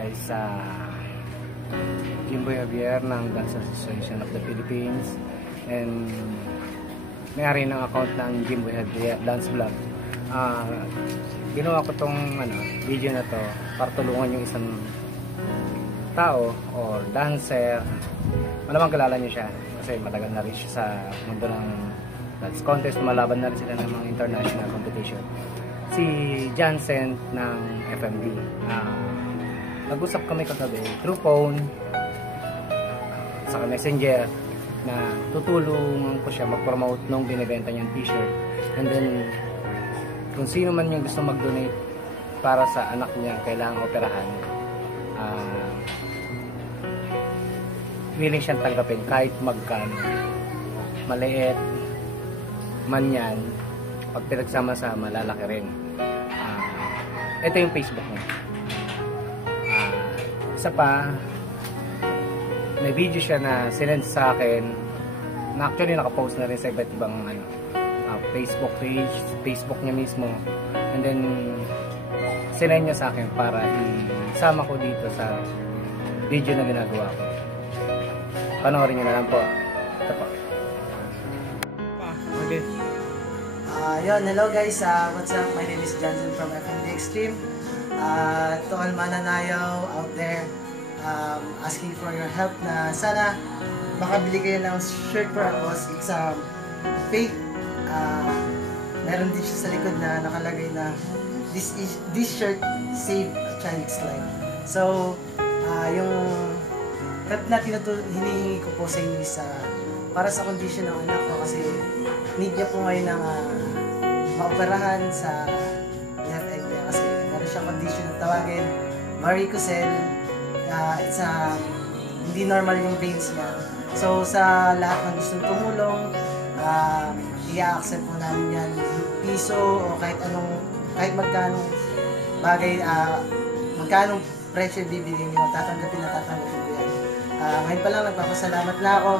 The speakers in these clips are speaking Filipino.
guys sa Jimboy Javier ng Dance Association of the Philippines, and may-ari ng account ng Jimboy Javier Dance Vlog. Ginawa ko tong video na to para tulungan yung isang tao or dancer. Malamang kilala niyo siya kasi matagal na rin siya sa mundo ng dance contest. Malaban na rin sila ng mga international competition. Si Jansen ng FMD. Nag-usap kami kagabi through phone, sa messenger, na tutulungan ko siya mag-promote nung binibenta niyang t-shirt. And then kung sino man yung gusto mag-donate para sa anak niya kailangang operahan, willing siyang tanggapin kahit magkano, maliit man yan, pag pinagsama-sama lalaki rin. Ito yung Facebook niya. Isa pa, may video siya na sinend sa akin na actually nakapost na rin sa iba't ibang Facebook page, Facebook niya mismo, and then sinend niya sa akin para isama ko dito sa video na ginagawa ko. Panoorin niyo na lang po. Ito po. Okay. Yun, hello guys, what's up? My name is Jansen from FMD Extreme. To all mananayaw out there, asking for your help na sana makabili kayo ng shirt for a cause. It's fake. Meron din siya sa likod na nakalagay na this shirt saved a child's life. So, yung help na hinihingi ko po sa inyo is para sa condition ng anak ko, kasi need niya po ngayon ng maoperahan sa left egg niya kasi meron siyang condition na tawagin varicocele. It's hindi normal yung veins niya. So sa lahat ng gustong tumulong, i-accept po namin yan, piso o kahit magkanong bagay, magkanong presyo bibigyan niyo, tatanggapin ko yan. Ngayon pa lang nagpapasalamat na ako,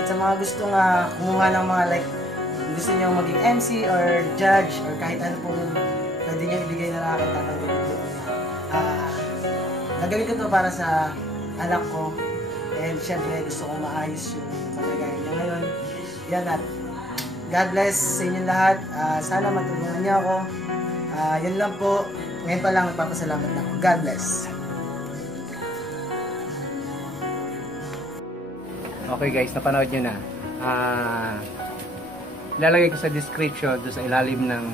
at sa mga gustong kumuha ng mga gusto niyo maging MC or judge or kahit ano pong pwede niyo ibigay na akin, tatanggapin ko niya. Nagawin ko to para sa anak ko, and syempre gusto kong maayos yung kalagayan niya ngayon. Yan, at God bless sa inyo lahat. Sana matulungan niyo ako. Yan lang po. Ngayon pa lang nagpapasalamat na ako. God bless. Okay guys, napanood nyo na. Ilalagay ko sa description doon sa ilalim ng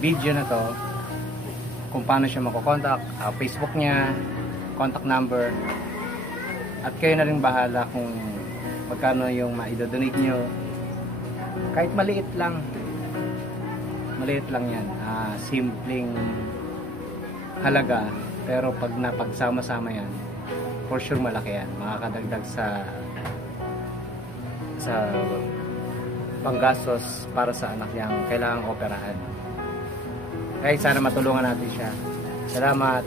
video na to kung paano siya makokontak, Facebook niya, contact number, at kayo na rin bahala kung magkano yung maidodonate nyo. Kahit maliit lang yan, simpleng halaga, pero pag napagsama-sama yan, for sure malaki yan, makakadagdag sa panggastos para sa anak niyang kailangang operahan. Kaya sana matulungan natin siya. Salamat.